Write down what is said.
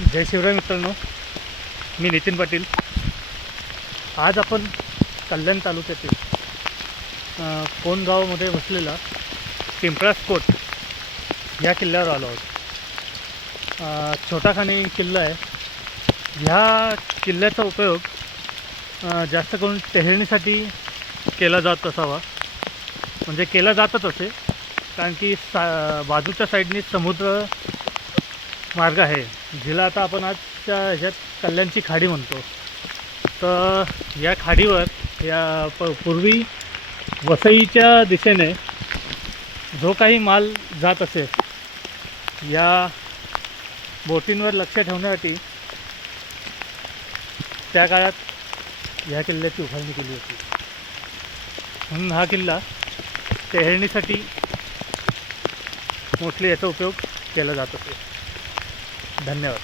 जय शिवराय मित्रांनो, मी नितीन पाटील. आज आपण कल्याण तालुक्यातील कोणगावमध्ये वसलेला पिंपळास कोट या किल्ल्यावर आलो आहोत. छोटाखानी किल्ला आहे. ह्या किल्ल्याचा उपयोग जास्त करून टेहळणीसाठी केला जात असावा, म्हणजे केला जातच असे, कारण की बाजूच्या साईडनी समुद्र मार्ग आहे, जिला आता आपण आजच्या ह्याच्यात कल्याणची खाडी म्हणतो. तर या खाडीवर पूर्वी वसईच्या दिशेने जो काही माल जात असे, या बोटींवर लक्ष ठेवण्यासाठी त्या काळात ह्या किल्ल्याची उभारणी केली होती. म्हणून हा किल्ला टेहळणीसाठी मोस्टली याचा उपयोग केला जात असे. धन्यवाद.